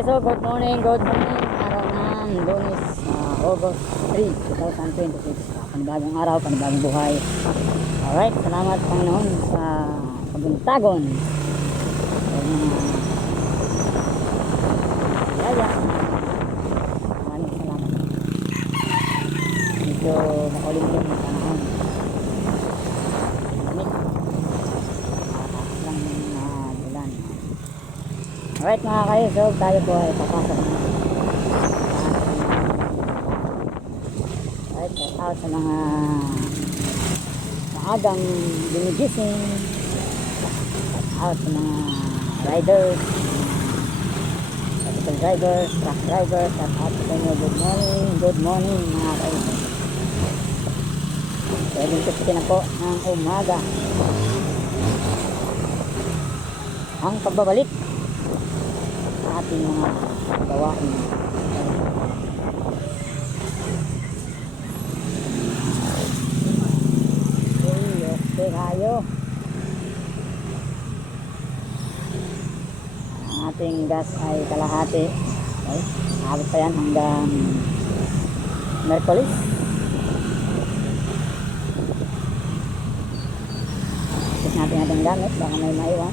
Okay, so good morning. Araw ng Lunes, August 3, 2026. Panibagong araw, panibagong buhay. Alright, salamat Panginoon sa pagbuntagon. Yaya. Maraming salamat. Medyo makulimlim yung panahon. Lamig. Lang ulan. Alright mga kayo, so tayo po ay papasok na. Alright, shout out sa mga maagang gumigising. Shout out sa mga riders, bicycle drivers, truck drivers. Shout out sa inyo, good morning mga kayo. Pwedeng tupitin na po ng umaga ang pagbabalik ating mga gawain. Okay kayo. Ang ating gas ay kalahati. Okay, abot pa yan hanggang Merkulis. Check natin ating gamit, baka may maiwan.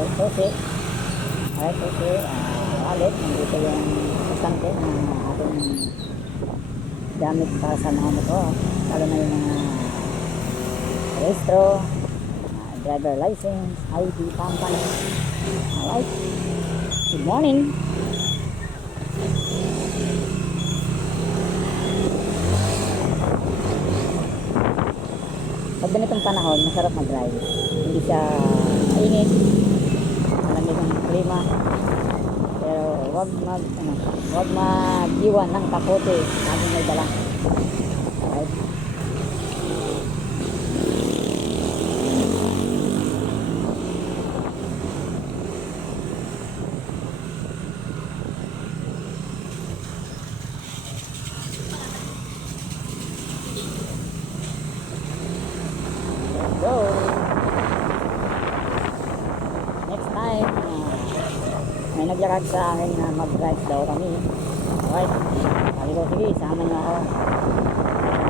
Okay. Alright, okay. Wallet, nandito yung sasangke ng ating gamit para sa mga motor, lalo na yung mga registro, driver license, ID, company. Alright, good morning. Pag ganitong panahon, masarap mag-drive, hindi siya mainit, malamig ang klima. Wag mag-iwan ng kapote lagi may dala. Alright. Let's go. Next time may nagyakag sa akin na mag-drive daw kami. Alright, sabi ko, sige, sama nyo ako.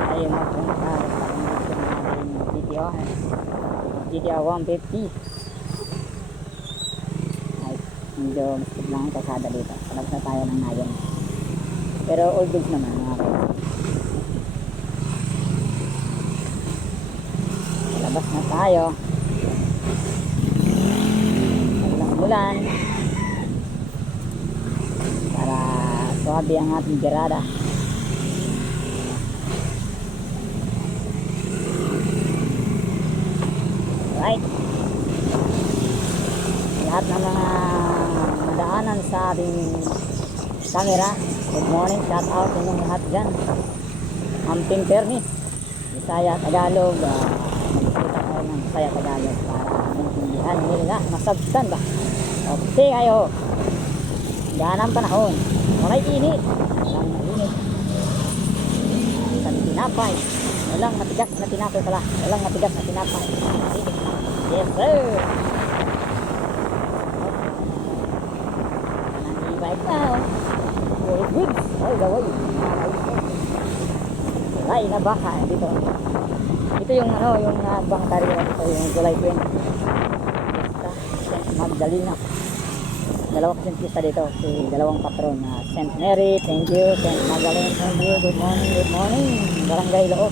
Tayo magpunta sa condition ng ating GTR 150. Alright, medyo mastig lang ang kasada dito. Palabas na tayo ng Nayon, pero all goods naman mga kayo. Palabas na tayo. Walang ulan para suwabe ang ating gerada. Right, lahat ng mga daanan sa ating camera, good morning, shout out sa inyong lahat dyan. Amping Pernis, Bisaya, Tagalog, magkita tayo ng Bisaya, Tagalog para maintindihan nila, masabtan ba? Okay kayo. Yan ang panahon. Walay init. Walang mainit. Walang tinapay. Walang matigas na tinapay pala. Walang matigas na tinapay. Yes sir. Nang-e-bike now. All goods. All the way. July na baka dito. Ito yung yung bang karira dito, yung July 20. St. Magdalena. Dalawa kasing pista dito, si dalawang patron na St. Mary, thank you, St. Magdalene, thank you, good morning, Barangay Loob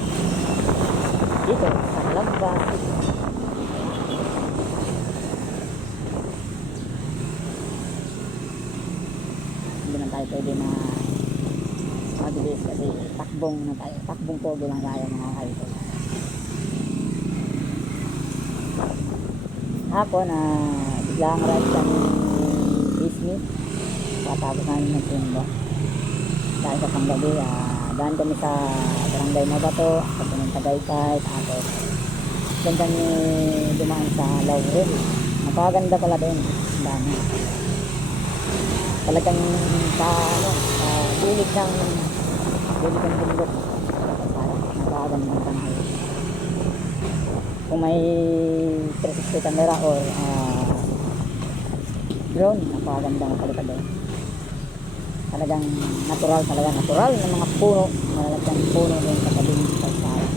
dito sa Calamba. Hindi na tayo pwede na mabilis kasi takbong na tayo, takbong pogo lang tayo mga kayo. Hapon biglang ride kami Disney, patapos namin ng simba dahil sa panggabi. Daan kami sa Barangay Mabato, sa Tagaytay, tapos doon kami dumaan sa Laurel. Napakaganda pala din, dami talagang sa gilid ng bundok. Napakagandang tanghal. Kung may 360 camera or drone, napakaganda ng kalipad doon. Talagang natural talaga, natural ng mga puno, malalagyan puno rin sa tabing kalsada.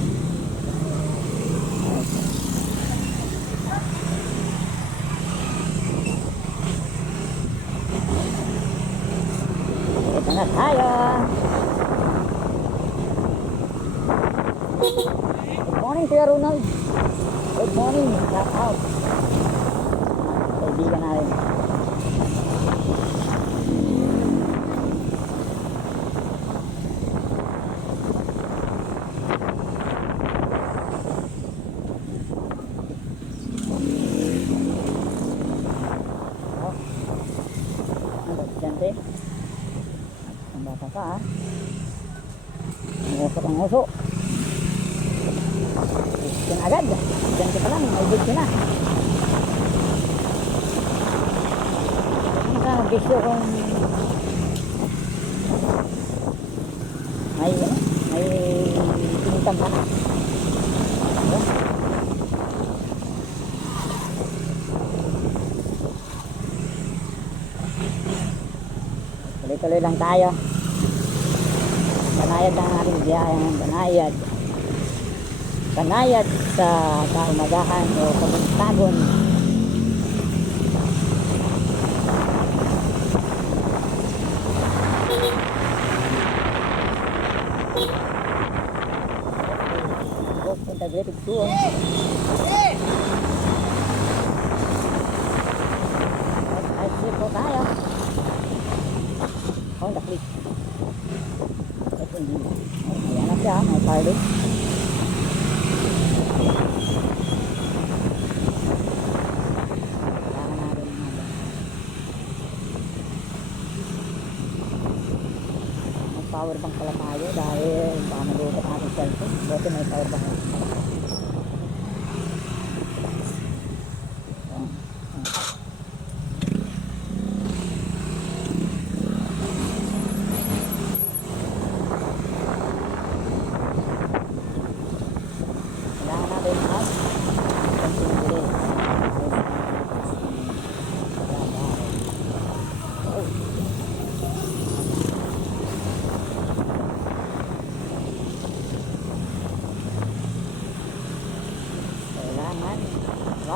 Ito na tayo. Good morning, Kuya Ronald. Good morning, shout out. Kaibigan natin. Estudyante. Ang bata ka ha. Ang uso. Yan agad. Estudyante pa lang. May bid ka na. Ano ka bisyo kung may income ka na. Tuloy-tuloy lang tayo. Banayad ang ating biyahe ng banayad. Banayad sa kaumagahan o kabuntagon. Integrated school. Ay, po tayo. Oh, naklik. Ito hindi. Ayan na siya, may pilot. Kailangan natin mag-power bank pala tayo dahil baka malutot natin cellphone. Buti may power bank.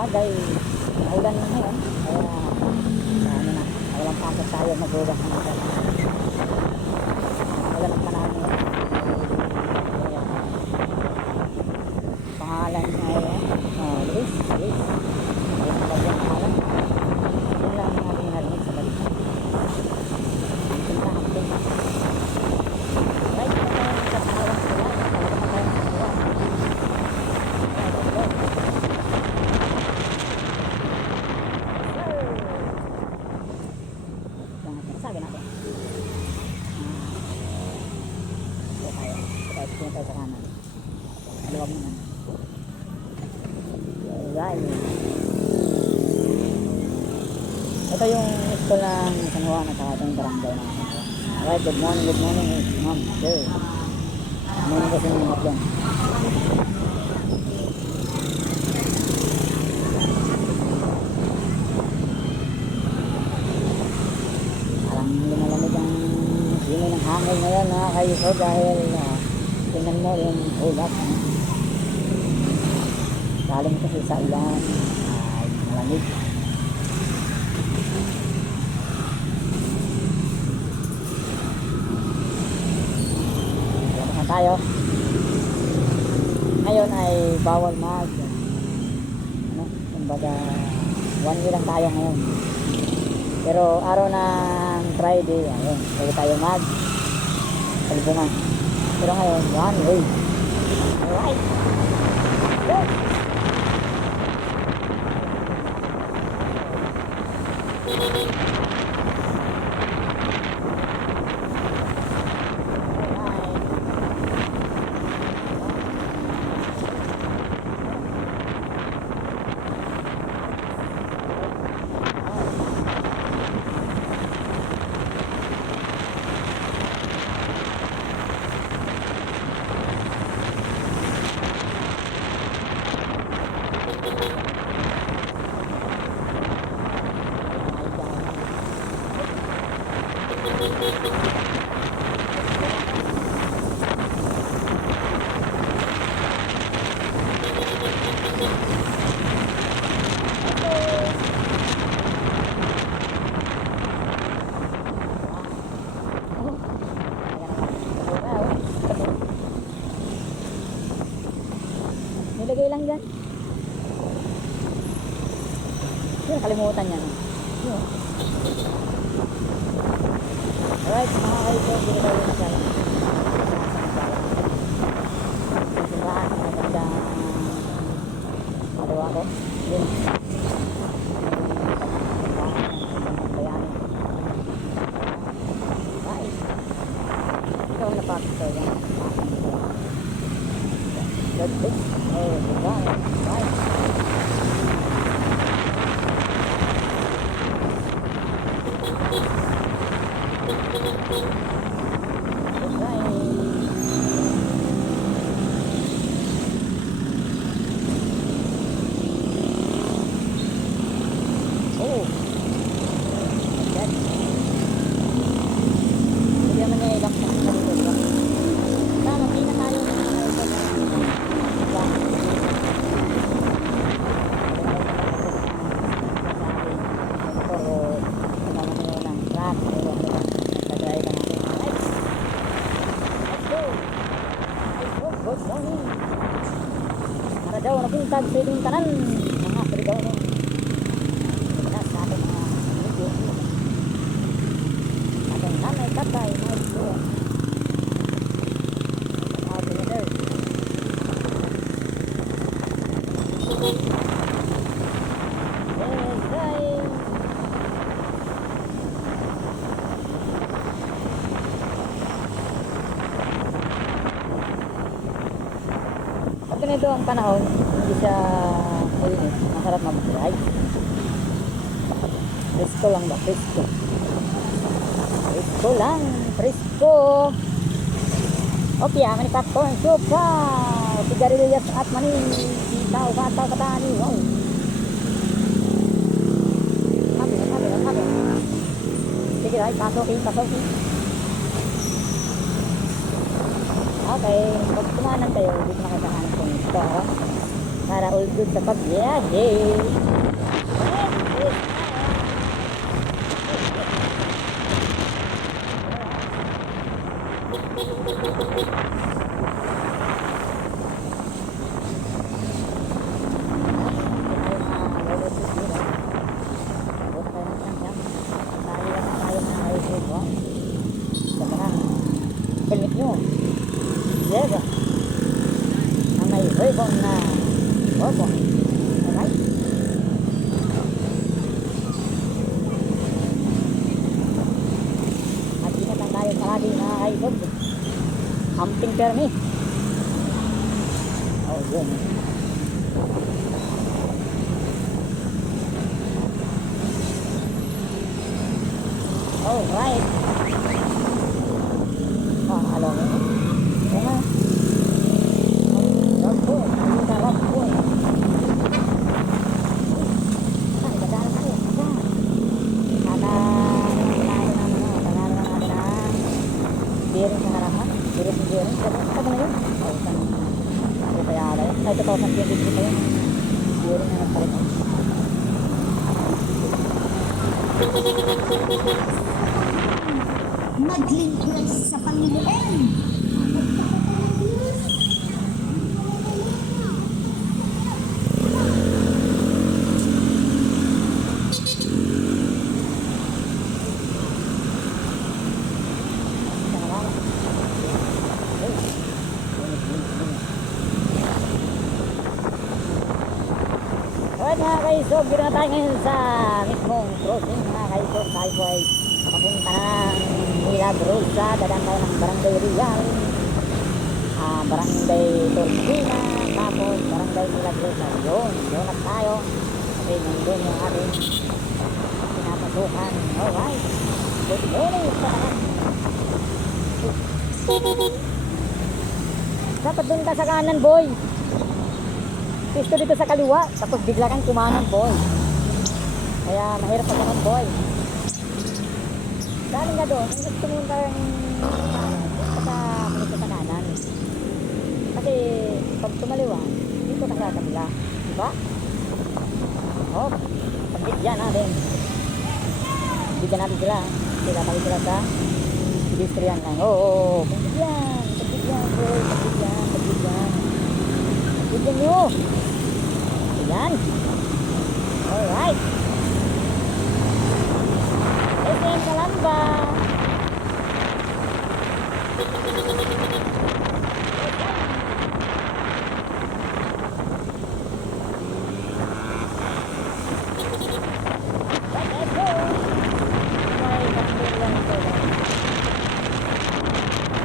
Dahil naulan na ngayon kaya ano na, walang pasok tayo magbugas ng mga naulan ang panahon ngayon. Pangalan ay Luis ay nalagyan pangalan yun lang ang ating narinig sa balik ang pinta right ito yung kasawang sila talaga tayo sa sila. Sabi natin. Ito tayo sa kanan. Luwag naman. Alright. Ito yung school ng San Juan at saka itong barangay ng San Juan. Alright, good morning, ma'am, sir. Good morning kasi ng mga dyan. Lumalamig ang sino ng hangin ngayon mga kayo dahil tingnan mo yung ulap galing kasi sa ulan malamig labas na tayo ngayon ay bawal mag kumbaga 1 way lang tayo ngayon pero araw ng Friday, ayun, pwede tayo salubungan. Pero ngayon, 1 way. Alright. Go! Ilagay lang dyan. Yun, kalimutan yan. Yun. Alright, mga kayo, dito tayo na siya lang. Simbahan, magandang magawa ko. Yun. Ikaw na pakito yan. Good thing. Oh, goodbye. Bye. Oh. That. Hindi naman niya ilak sa dito, diba? Tama, hindi na tayo na good morning. Para daw nabuntag sa inyong tanan mga paligaw no. Kita sa ating mga video. Ating nanay tatay mga ito. Mga piniter. Yes guys. Pag ganito ang panahon, hindi siya mainit, masarap mag-drive. Presko lang ba? Presko. Presko lang. Presko. Okay, mani popcorn, suka, sigarilyas at mani sitaw, kataw, katani. Wow. Sabi. Sige, ay, pasokin. Okay, pag kumanan kayo, dito makatahan ko ito para all good sa pagbiyahe. Helmet nyo. Yes. Ang may ribbon na opo. Alright. At ingat lang tayo sa ating mga kaibog. Amping permi. Oh, yun. Alright. Alam mo. Oo nga. Rampo. Ang sarap po. Ay, gadalan tayo. Tagalan natin ang bearing sa harapan. Bearing. Saan na yun? O, saan? Ano kaya alay? Ay, 2023 pa yun. Bearing na nagpalit. Maglingkod sa Panginoon. Alright mga kaisog, dito na tayo ngayon sa mismong crossing mga kaisog. Tayo po ay papunta ng Milagrosa, dadaan tayo ng Barangay Real, Barangay Torquina, tapos Barangay Milagrosa. Doon na tayo kasi nandun yung ating pinapasukan. Alright, good morning sa kanan. Dapat dun ka sa kanan, boy. Pisto dito sa kaliwa, tapos bigla kang kumanan, boy. Kaya mahirap pa naman, boy. Galing nga doon, kung gusto mo kang punta sa kanan. Kasi pag tumaliwa, dito ka sa kabila. Diba? Oh, pagbigyan natin. Bigyan natin sila. Sila kami sila sa pedestrian lang. Oo, pagbigyan, boy. Pagbigyan. Tignan nyo. Ayan. Alright. SM Kalamba. Let's go. May kapilian ito.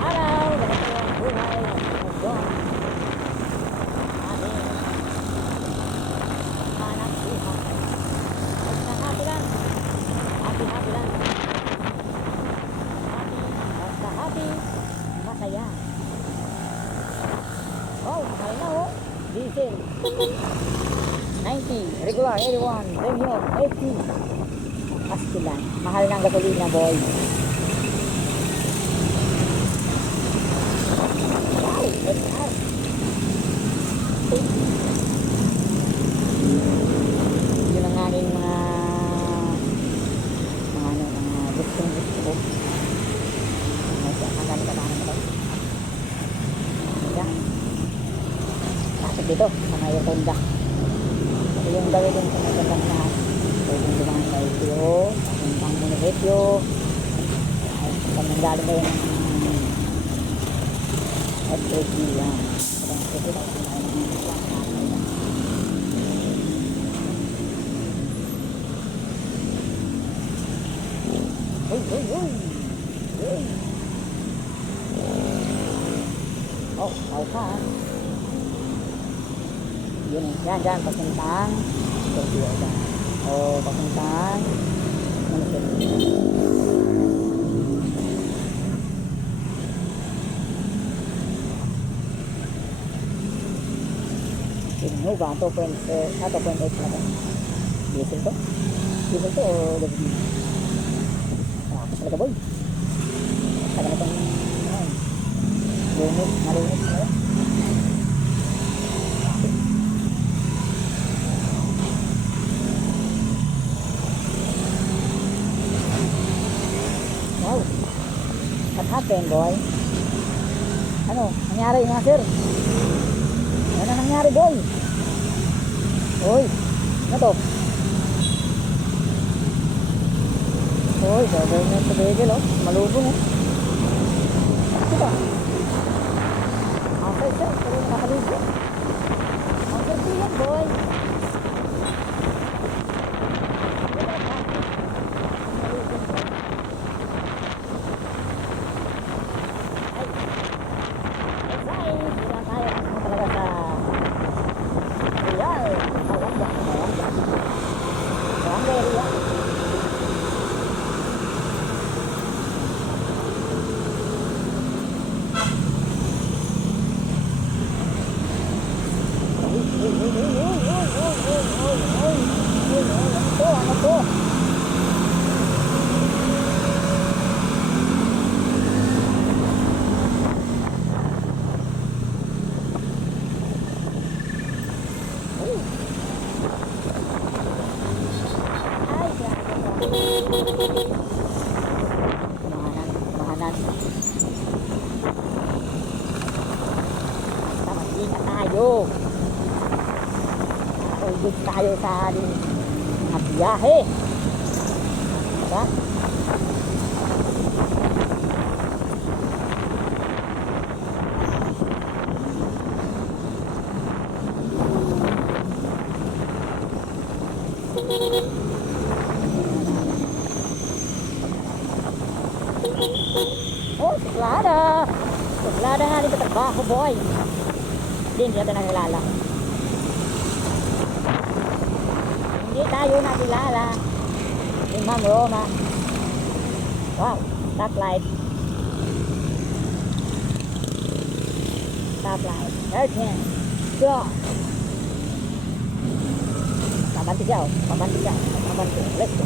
Araw, ganito ang buhay ng Luzon. Ating hanap buhay. Basta happy lang. Happy lang. Basta happy, masaya. Oh, mahal na oh. Diesel. 90, regular 81, premium 80. Pastilan. Mahal ng gasolina, boy. Wow, SR. Yun ang aking mga gustong gusto ko. Ang dami kataan ko. Yan. Pasok dito sa may Honda. Ito yung gawin din sa may gandang lahat. Pwedeng dumaan sa IPO, papuntang munisipyo. Pag nanggaling kayo ng SSD yan. Pag SSD na oh, ka. Yun eh. Yan, papuntang Tokyo dyan. O, papuntang Innova 2.8 pala to. Diesel to? Diesel to o WD? Tapos talaga boy. Tagal na itong malunit talaga. Wow. What happened boy? Ano? Nangyari nga sir? Ano nangyari boy? Uy, ano to? Uy, gagawin na sa bagel oh. Malubong oh. Ito ba? Okay sir, pero nakaligo. Ang sarpihan boy. Ano to? Kumahanan. Tama, ingat tayo. Ulit tayo sa ating biyahe. Diba? Oh, suplada. Suplada nga dito trabaho, boy. Hindi natin nakilala. Hindi tayo nakilala. Ni Ma'am Roma. Wow, stoplight. Stoplight. 13. Go. Pabanti siya, oh. Pabanti siya. Pabanti. Let's go.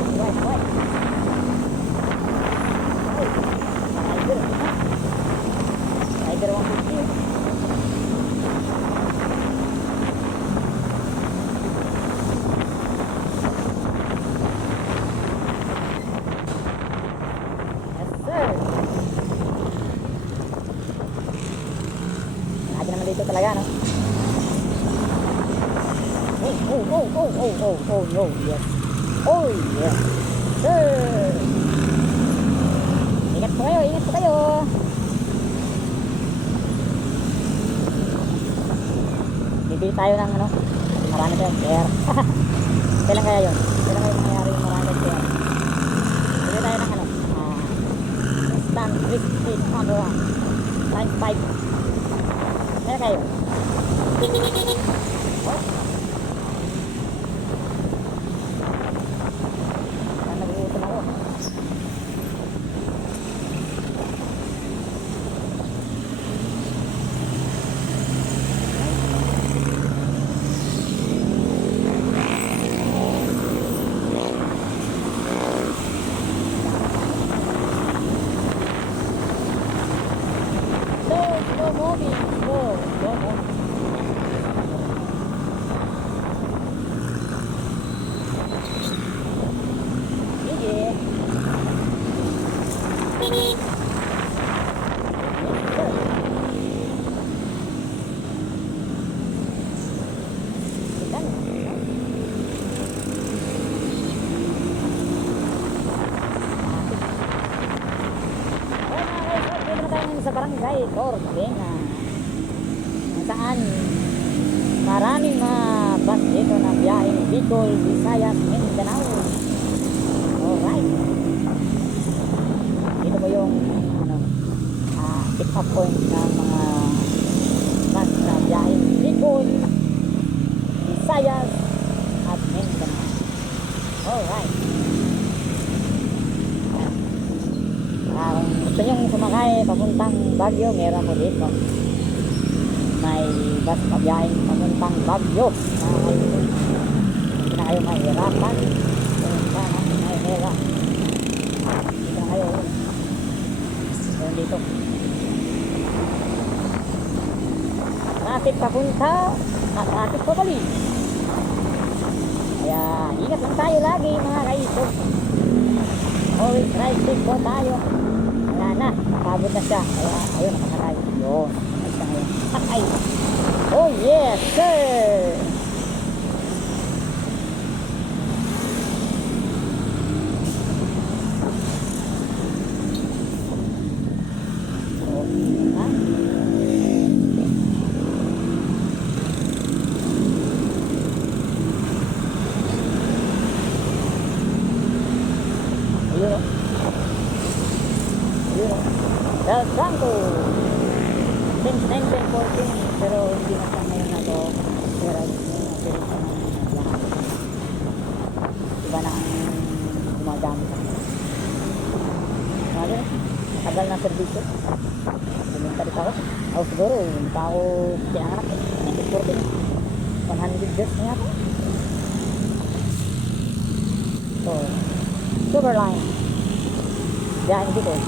Right. Rider 150. Yes, sir. Lagi naman dito talaga, no? Oh, no, yes. Oh, yes. Sir! Ingat po kayo, ingat po kayo. Bibili tayo ng ano, marami tayong share. Kailan kaya yun? Kailan kaya mangyayari yung marami tayong share? Bibili tayo ng ano, stand 3 camera times 5. Kailan kaya yun? Oh, nagugutom ako. Slow moving. Slow moving. Sige. Sa barangay Cordena, kung saan maraming mga bus dito na biyaheng Bicol, Visayas, Mindanao. Alright, ito po yung ano, pick up point ng mga bus na biyaheng Bicol, Visayas at Mindanao. Alright, kung gusto nyo sumakay papuntang Baguio, meron po dito. May bus na biyaheng papuntang Baguio. Hindi na kayo mahirapan. Pumunta na Maynila. Hindi na kayo. Meron dito. Traffic papunta. Traffic pa bali. Kaya ingat lang tayo lagi mga kaiso. Always ride safe po tayo. Wala na, napagod na siya. Kaya ayun, nakasakay. Yun, sakay. Oh yes sir. Oh, ha? Ayun. Del Santo since 1914, pero hindi na sa ngayon na to, pero iba na ang gumagamit sa ngayon. Matagal na servisyo. Pumunta dito ako. Siguro hindi pa ako pinanganak 1914, 100 years na yata. So Silver Line diyan dito.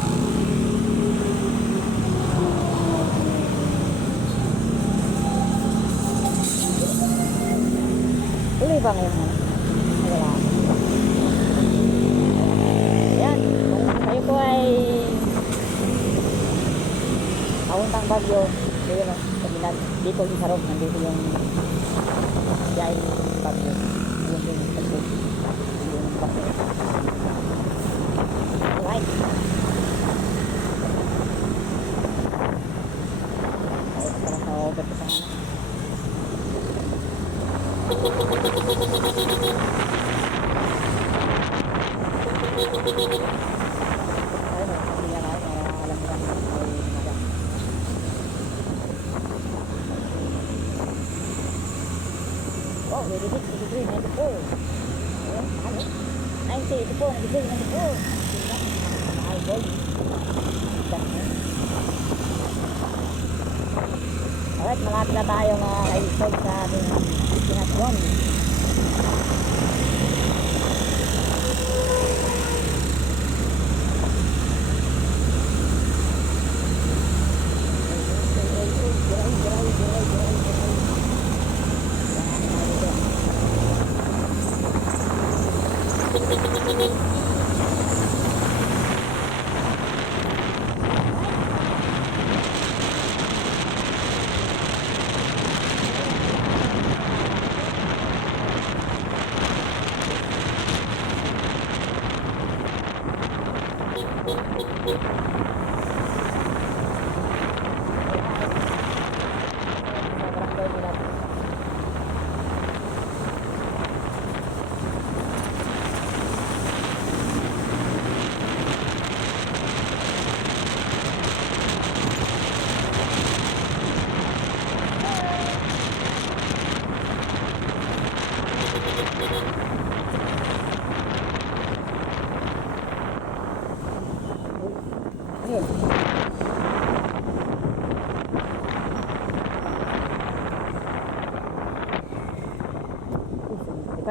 Tuloy ba ngayon? Wala. Ayan, kung kayo po ay papuntang Baguio, yun o, sabihin dito yung sarap, nandito yung diyan Baguio, yun yung Baguio, yung Baguio. Alright. Parang na-over ko sa ano. Oh, 86, 83, 94. Ayun, mahal eh. 90, 84, 96, 94. Mahal boy. Alright, malapit na tayo mga kaisog sa ating destinasyon.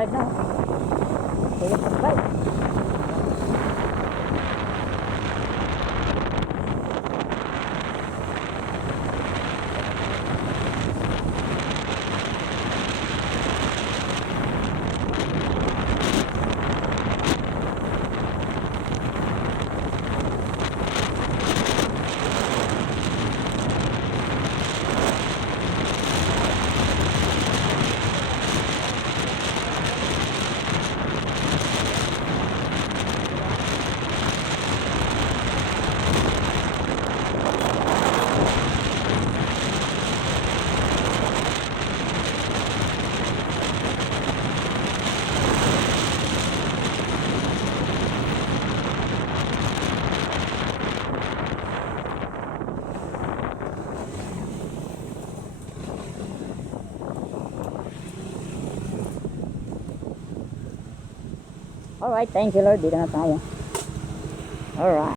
subscribe na. Sige, subscribe. Alright, thank you Lord. Dito na tayo. Alright.